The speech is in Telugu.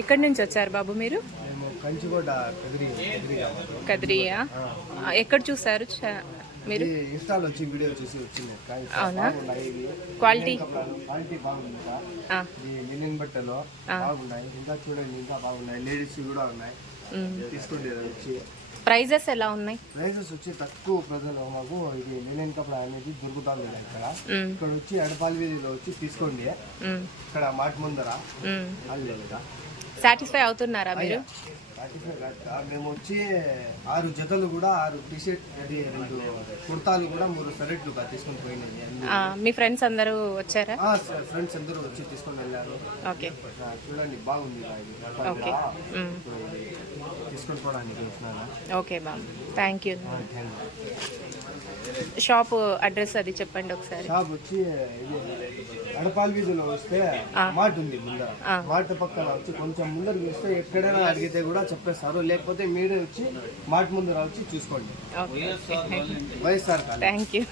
ఎక్కడి నుంచి వచ్చారు బాబు మీరు? కదిరియా. ఎక్కడ చూసారు మీరు? ఇన్స్టాలో వచ్చి వీడియో చూసి వచ్చింది. అవునా? క్వాలిటీ లినిన్ బట్టలు బాగున్నాయి. ఇంకా చూడండి, ఇంకా బాగున్నాయి. లేడీస్ కూడా ఉన్నాయి, తీసుకోండి. వచ్చి ప్రైజెస్ ఎలా ఉన్నాయి? ప్రైజెస్ వచ్చి తక్కువ ప్రజలు మాకు ఇది లినిన్ కపడా అనేది దొరుకుతుంది ఇక్కడ. ఇక్కడ వచ్చి ఎడపాలి వీధిలో వచ్చి తీసుకోండి. ఇక్కడ మాట ముందర సాటిస్ఫై అవుతున్నారా మీరు? మేము వచ్చి 6 జతలు కూడా 6 టీషర్ట్ అది 2 కుర్తాలు కూడా 3 షర్ట్లు తీసుకొని పోయినాయి. మీ ఫ్రెండ్స్ అందరూ వచ్చారా? ఫ్రెండ్స్ అందరూ వచ్చి తీసుకొని వెళ్ళారు. ఓకే, చూడండి బాగుంది. ఓకే, తీసుకొని పోవడానికి. Okay Babu, thank you. Shop address అది చెప్పండి ఒకసారి. షాప్ వచ్చి ఎడపాలి వీధిలో వస్తే మాట ఉంది ముందర. మాట పక్కన వచ్చి కొంచెం ముందరికి వస్తే ఎక్కడైనా అడిగితే కూడా చెప్పేస్తారు. లేకపోతే మీరే వచ్చి మాట ముందర వచ్చి చూసుకోండి. ఓకే, వైఎస్ఆర్. Thank you.